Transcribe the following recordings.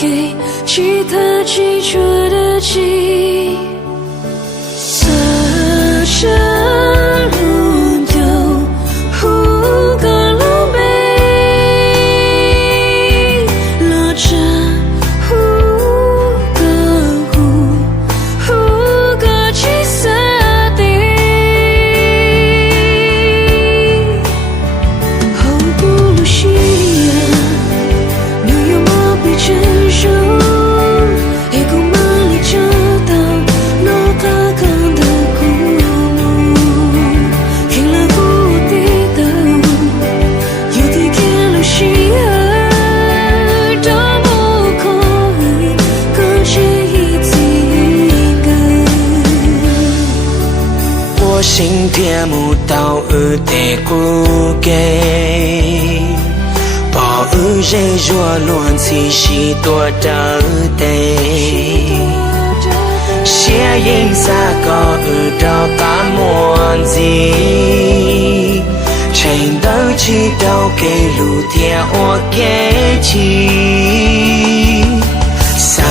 给其他记住的记忆。撒着路丢胡个路背，落着胡个七色的，后不露西啊，没有毛笔成熟。心贴木到耳的骨给，把耳热若乱起许多的得，写影撒个耳的把莫子，趁到起到给路天我给起，撒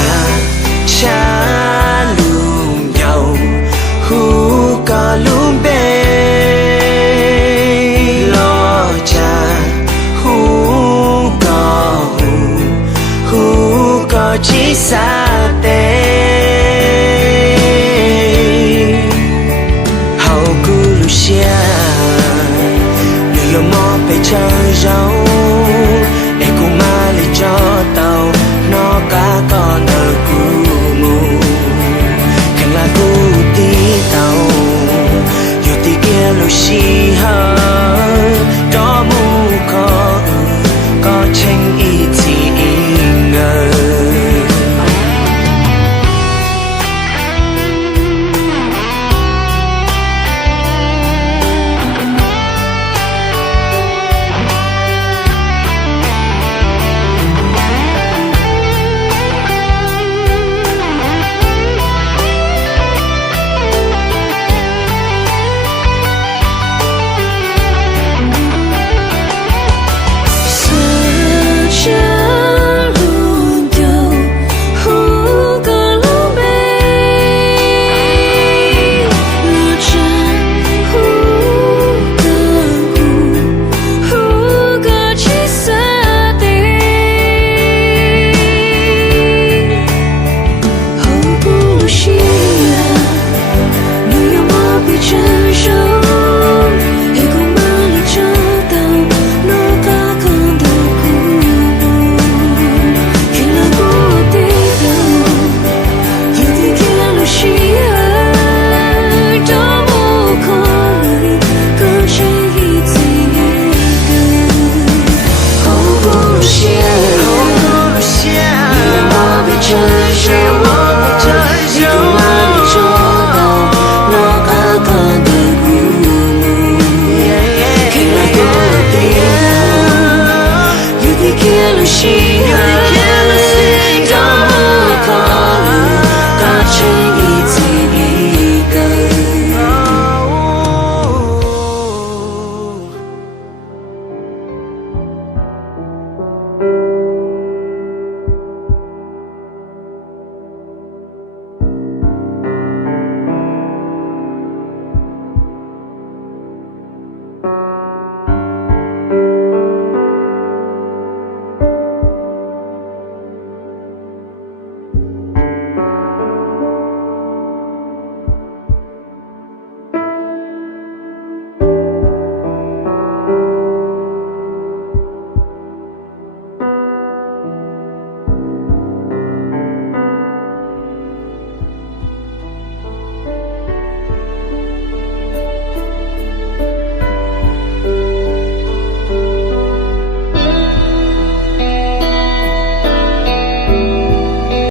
下路有胡个路。chỉ xa tê hầu cứ lu xia lưu mò về chơi rau để cùng mà lấy cho tàu nó cả con ở cu mù khen là cu tí tàu yêu tí kia lu xi hơ đó mu có tranh ý thì ngờ.